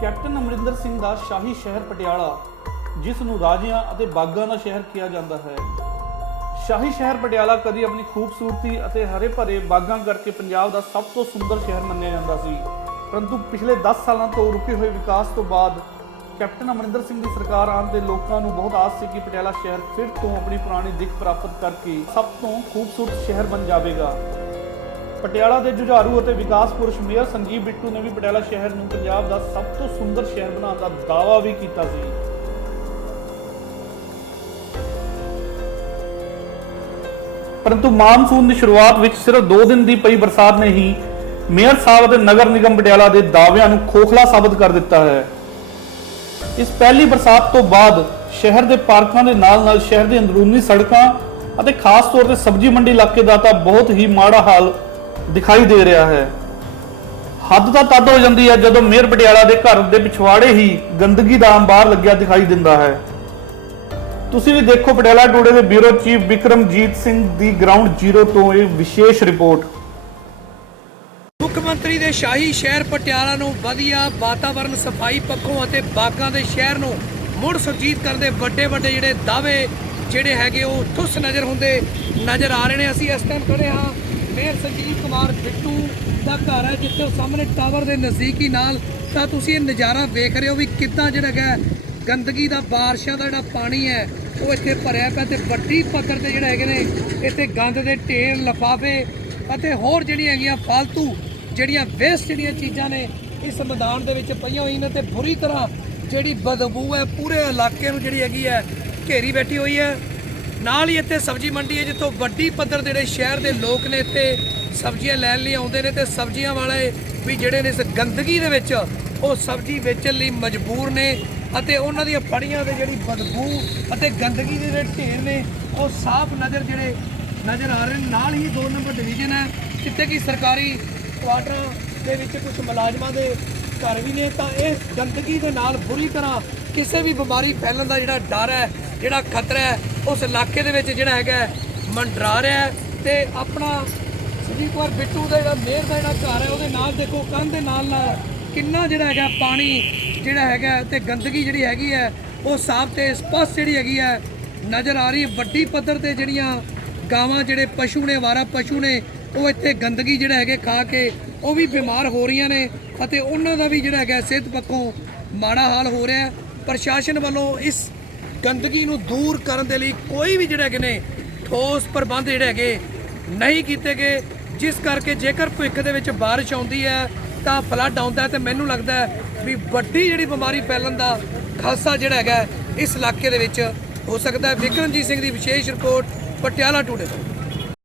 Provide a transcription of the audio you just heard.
Captain Amarinder Singh ਦਾ ਸ਼ਾਹੀ ਸ਼ਹਿਰ ਪਟਿਆਲਾ, ਜਿਸ ਨੂੰ ਰਾਜਿਆਂ ਅਤੇ ਬਾਗਾਂ ਦਾ ਸ਼ਹਿਰ ਕਿਹਾ ਜਾਂਦਾ ਹੈ। ਸ਼ਾਹੀ ਸ਼ਹਿਰ ਪਟਿਆਲਾ ਕਦੀ ਆਪਣੀ ਖੂਬਸੂਰਤੀ ਅਤੇ ਹਰੇ ਭਰੇ ਬਾਗਾਂ ਕਰਕੇ ਪੰਜਾਬ ਦਾ ਸਭ ਤੋਂ ਸੁੰਦਰ ਸ਼ਹਿਰ ਮੰਨਿਆ ਜਾਂਦਾ ਸੀ, ਪਰੰਤੂ ਪਿਛਲੇ 10 ਸਾਲਾਂ ਤੋਂ ਰੁਕੇ ਹੋਏ ਵਿਕਾਸ ਤੋਂ ਬਾਅਦ ਕੈਪਟਨ ਅਮਰਿੰਦਰ ਸਿੰਘ ਦੀ ਸਰਕਾਰ ਆਉਣ ਤੇ ਲੋਕਾਂ ਨੂੰ ਬਹੁਤ ਆਸ ਸੀ ਕਿ ਪਟਿਆਲਾ ਸ਼ਹਿਰ ਫਿਰ ਤੋਂ ਆਪਣੀ ਪੁਰਾਣੀ ਦਿੱਖ ਪ੍ਰਾਪਤ ਕਰਕੇ ਸਭ ਤੋਂ ਖੂਬਸੂਰਤ ਸ਼ਹਿਰ ਬਣ ਜਾਵੇਗਾ। ਪਟਿਆਲਾ ਦੇ ਜੁਝਾਰੂ ਅਤੇ ਵਿਕਾਸ ਪੁਰਸ਼ ਮੇਅਰ ਸੰਜੀਵ ਬਿੱਟੂ ਨੇ ਵੀ ਪਟਿਆਲਾ ਸ਼ਹਿਰ ਨੂੰ ਪੰਜਾਬ ਦਾ ਸਭ ਤੋਂ ਸੁੰਦਰ ਸ਼ਹਿਰ ਬਣਾਉਣ ਦਾ ਦਾਅਵਾ ਵੀ ਕੀਤਾ ਸੀ। ਪਰੰਤੂ ਮਾਨਸੂਨ ਦੀ ਸ਼ੁਰੂਆਤ ਵਿੱਚ ਸਿਰਫ 2 ਦਿਨ ਦੀ ਪਈ ਬਰਸਾਤ ਨੇ ਹੀ ਮੇਅਰ ਸਾਹਿਬ ਅਤੇ ਨਗਰ ਨਿਗਮ ਪਟਿਆਲਾ ਦੇ ਦਾਅਵਿਆਂ ਨੂੰ ਖੋਖਲਾ ਸਾਬਤ ਕਰ ਦਿੱਤਾ ਹੈ। ਇਸ ਪਹਿਲੀ ਬਰਸਾਤ ਤੋਂ ਬਾਅਦ ਸ਼ਹਿਰ ਦੇ ਪਾਰਕਾਂ ਦੇ ਨਾਲ-ਨਾਲ ਸ਼ਹਿਰ ਦੇ ਅੰਦਰੂਨੀ ਸੜਕਾਂ ਅਤੇ ਖਾਸ ਤੌਰ ਤੇ ਸਬਜ਼ੀ ਮੰਡੀ ਇਲਾਕੇ ਦਾ ਤਾਂ ਬਹੁਤ ਹੀ ਮਾੜਾ ਹਾਲ ਦਿਖਾਈ ਦੇ ਰਿਹਾ ਹੈ। ਹੱਦ ਤਾਂ ਤਦ ਹੋ ਜਾਂਦੀ ਹੈ ਜਦੋਂ ਮੇਅਰ ਪਟਿਆਲਾ ਦੇ ਘਰ ਦੇ ਪਿਛਵਾੜੇ ਹੀ ਗੰਦਗੀ ਦਾ ਅੰਬਾਰ ਲੱਗਿਆ ਦਿਖਾਈ ਦਿੰਦਾ ਹੈ। ਤੁਸੀਂ ਵੀ ਦੇਖੋ ਪਟਿਆਲਾ ਟੂਡੇ ਦੇ ਬਿਊਰੋ ਚੀਫ ਵਿਕਰਮਜੀਤ ਸਿੰਘ ਦੀ ਗਰਾਊਂਡ ਜ਼ੀਰੋ ਤੋਂ ਇਹ ਵਿਸ਼ੇਸ਼ ਰਿਪੋਰਟ। ਮੁੱਖ ਮੰਤਰੀ ਦੇ ਸ਼ਾਹੀ ਸ਼ਹਿਰ ਪਟਿਆਲਾ ਨੂੰ ਵਧੀਆ ਵਾਤਾਵਰਣ, ਸਫਾਈ ਪੱਖੋਂ ਅਤੇ ਬਾਗਾਂ ਦੇ ਸ਼ਹਿਰ ਨੂੰ ਮੁੜ ਸੁਰਜੀਤ ਕਰਨ ਦੇ ਵੱਡੇ ਜਿਹੜੇ ਦਾਅਵੇ ਜਿਹੜੇ ਹੈਗੇ ਉਹ ਠੁੱਸ ਨਜ਼ਰ ਆ ਰਹੇ ਨੇ। ਅਸੀਂ ਇਸ ਟਾਈਮ ਖੜੇ ਹਾਂ ਮੇਅਰ ਸੰਜੀਵ ਕੁਮਾਰ ਬਿੱਟੂ ਦਾ ਘਰ ਹੈ, ਜਿੱਥੇ ਸਾਹਮਣੇ ਟਾਵਰ ਦੇ ਨਜ਼ਦੀਕੀ ਨਾਲ ਤਾਂ ਤੁਸੀਂ ਇਹ ਨਜ਼ਾਰਾ ਵੇਖ ਰਹੇ ਹੋ ਵੀ ਕਿੱਦਾਂ ਜਿਹੜਾ ਹੈਗਾ ਗੰਦਗੀ ਦਾ, ਬਾਰਿਸ਼ਾਂ ਦਾ ਜਿਹੜਾ ਪਾਣੀ ਹੈ ਉਹ ਇੱਥੇ ਭਰਿਆ ਪਿਆ ਤੇ ਵੱਡੀ ਪੱਧਰ ਤੇ ਜਿਹੜਾ ਹੈਗੇ ਨੇ ਇੱਥੇ ਗੰਦ ਦੇ ਢੇਰ, ਲਿਫਾਫੇ ਅਤੇ ਹੋਰ ਜਿਹੜੀਆਂ ਹੈਗੀਆਂ ਫਾਲਤੂ ਜਿਹੜੀਆਂ ਵੇਸਟ ਜਿਹੜੀਆਂ ਚੀਜ਼ਾਂ ਨੇ ਇਸ ਮੈਦਾਨ ਦੇ ਵਿੱਚ ਪਈਆਂ ਹੋਈਆਂ ਨੇ ਤੇ ਬੁਰੀ ਤਰ੍ਹਾਂ ਜਿਹੜੀ ਬਦਬੂ ਹੈ ਪੂਰੇ ਇਲਾਕੇ ਨੂੰ ਜਿਹੜੀ ਹੈਗੀ ਹੈ ਘੇਰੀ ਬੈਠੀ ਹੋਈ ਹੈ। ਨਾਲ ਹੀ ਇੱਥੇ ਸਬਜ਼ੀ ਮੰਡੀ ਹੈ, ਜਿੱਥੋਂ ਵੱਡੀ ਪੱਧਰ ਦੇ ਜਿਹੜੇ ਸ਼ਹਿਰ ਦੇ ਲੋਕ ਨੇ ਇੱਥੇ ਸਬਜ਼ੀਆਂ ਲੈਣ ਲਈ ਆਉਂਦੇ ਨੇ ਤੇ ਸਬਜ਼ੀਆਂ ਵਾਲੇ ਵੀ ਜਿਹੜੇ ਨੇ ਇਸ ਗੰਦਗੀ ਦੇ ਵਿੱਚ ਉਹ ਸਬਜ਼ੀ ਵੇਚਣ ਲਈ ਮਜਬੂਰ ਨੇ ਅਤੇ ਉਹਨਾਂ ਦੀਆਂ ਫੜੀਆਂ ਦੇ ਜਿਹੜੀ ਬਦਬੂ ਅਤੇ ਗੰਦਗੀ ਦੇ ਜਿਹੜੇ ਢੇਰ ਨੇ ਉਹ ਸਾਫ਼ ਨਜ਼ਰ ਆ ਰਹੇ ਨੇ। ਨਾਲ ਹੀ 2 ਨੰਬਰ ਡਿਵੀਜ਼ਨ ਹੈ, ਜਿੱਥੇ ਕਿ ਸਰਕਾਰੀ ਕੁਆਟਰਾਂ ਦੇ ਵਿੱਚ ਕੁਝ ਮੁਲਾਜ਼ਮਾਂ ਦੇ ਘਰ ਵੀ ਨੇ। ਤਾਂ ਇਸ ਗੰਦਗੀ ਦੇ ਨਾਲ ਬੁਰੀ ਤਰ੍ਹਾਂ ਕਿਸੇ ਵੀ ਬਿਮਾਰੀ ਫੈਲਣ ਦਾ ਜਿਹੜਾ ਡਰ ਹੈ, ਜਿਹੜਾ ਖਤਰਾ ਹੈ ਉਸ ਇਲਾਕੇ ਦੇ ਵਿੱਚ ਜਿਹੜਾ ਹੈਗਾ ਮੰਡਰਾ ਰਿਹਾ ਹੈ। ਤੇ ਆਪਣਾ ਸੰਜੀਵ ਕੁਮਾਰ ਬਿੱਟੂ ਦਾ ਜਿਹੜਾ ਮੇਅਰ ਦਾ ਜਿਹੜਾ ਘਰ ਹੈ ਉਹਦੇ ਨਾਲ ਦੇਖੋ ਕੰਧ ਦੇ ਨਾਲ ਕਿੰਨਾ ਜਿਹੜਾ ਹੈਗਾ ਪਾਣੀ ਜਿਹੜਾ ਹੈਗਾ ਤੇ ਗੰਦਗੀ ਜਿਹੜੀ ਹੈਗੀ ਹੈ ਉਹ ਸਾਫ਼ ਤੇ ਸਪਸ਼ਟ ਜਿਹੜੀ ਹੈਗੀ ਹੈ ਨਜ਼ਰ ਆ ਰਹੀ ਹੈ। ਵੱਡੀ ਪੱਧਰ ਤੇ ਜਿਹੜੀਆਂ ਗਾਵਾਂ, ਜਿਹੜੇ ਪਸ਼ੂ ਨੇ, ਅਵਾਰਾ ਪਸ਼ੂ ਨੇ, ਉਹ ਇੱਥੇ ਗੰਦਗੀ ਜਿਹੜਾ ਹੈਗੇ ਖਾ ਕੇ ਉਹ ਵੀ ਬਿਮਾਰ ਹੋ ਰਹੀਆਂ ਨੇ ਅਤੇ ਉਹਨਾਂ ਦਾ ਵੀ ਜਿਹੜਾ ਹੈਗਾ ਸਿਹਤ ਪੱਖੋਂ ਮਾੜਾ ਹਾਲ ਹੋ ਰਿਹਾ। ਪ੍ਰਸ਼ਾਸਨ ਵੱਲੋਂ ਇਸ ਗੰਦਗੀ ਨੂੰ ਦੂਰ ਕਰਨ ਦੇ ਲਈ ਕੋਈ ਵੀ ਜਿਹੜੇ ਹੈਗੇ ਨੇ ਠੋਸ ਪ੍ਰਬੰਧ ਜਿਹੜੇ ਹੈਗੇ ਨਹੀਂ ਕੀਤੇ ਗਏ, ਜਿਸ ਕਰਕੇ ਜੇਕਰ ਭਵਿੱਖ ਦੇ ਵਿੱਚ ਬਾਰਿਸ਼ ਆਉਂਦੀ ਹੈ ਤਾਂ ਫਲੱਡ ਆਉਂਦਾ ਤੇ ਮੈਨੂੰ ਲੱਗਦਾ ਵੀ ਵੱਡੀ ਜਿਹੜੀ ਬਿਮਾਰੀ ਫੈਲਣ ਦਾ ਖਾਸਾ ਜਿਹੜਾ ਹੈਗਾ ਇਸ ਇਲਾਕੇ ਦੇ ਵਿੱਚ ਹੋ ਸਕਦਾ ਹੈ। ਵਿਕਰਮਜੀਤ ਸਿੰਘ ਦੀ ਵਿਸ਼ੇਸ਼ ਰਿਪੋਰਟ ਪਟਿਆਲਾ ਟੂਡੇ ਤੋਂ।